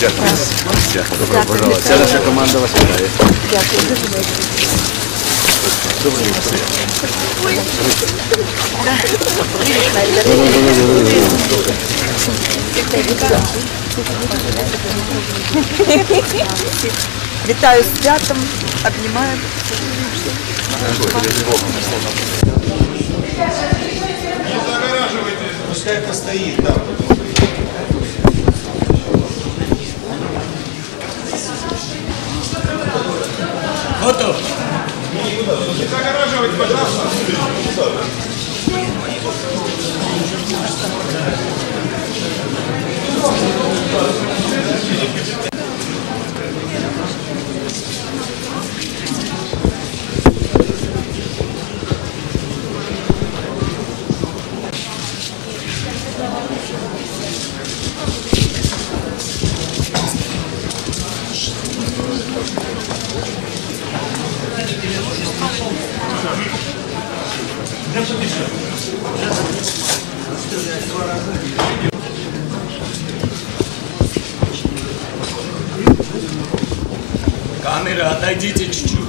Дякую. Дякую. Добро пожаловать. Вся наша команда вас вітає. Вітаю з святом, обнімаю. Пускай постоит там. Готов. Камера, отойдите чуть-чуть.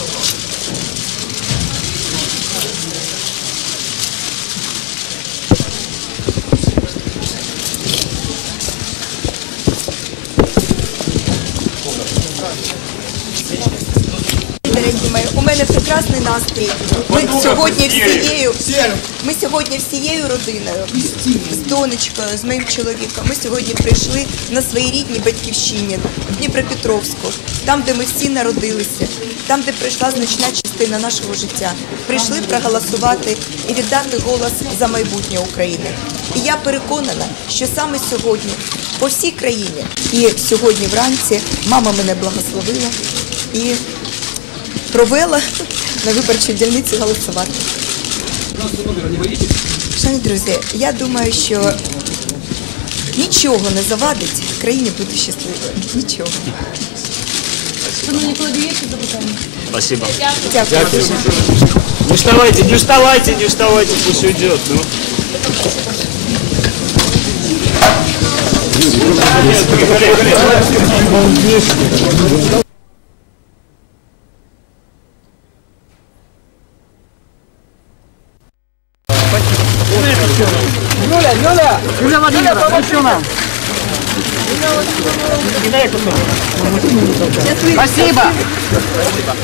прекрасний настрій. Ми сьогодні всією, ми сьогодні всією родиною, з донечкою, з моїм чоловіком. Ми сьогодні прийшли на своїй рідній батьківщині в Дніпропетровську, там, де ми всі народилися, там, де прийшла значна частина нашого життя. Прийшли проголосувати і віддати голос за майбутнє України. І я переконана, що саме сьогодні по всій країні і сьогодні вранці мама мене благословила і провела на виборчій дільниці голосувати. Шановні друзі, я думаю, що нічого не завадить країні бути щасливою. Нічого. Шановні колеги, є ще запитання? Спасибо. Дякую. Дякую. Не вставайте, не вставайте, не вставайте, пусть уйдет. Ну. Блин, блин, блин. еще нам. Юля, Юля! Юля Владимировна, еще нам. Спасибо. Спасибо.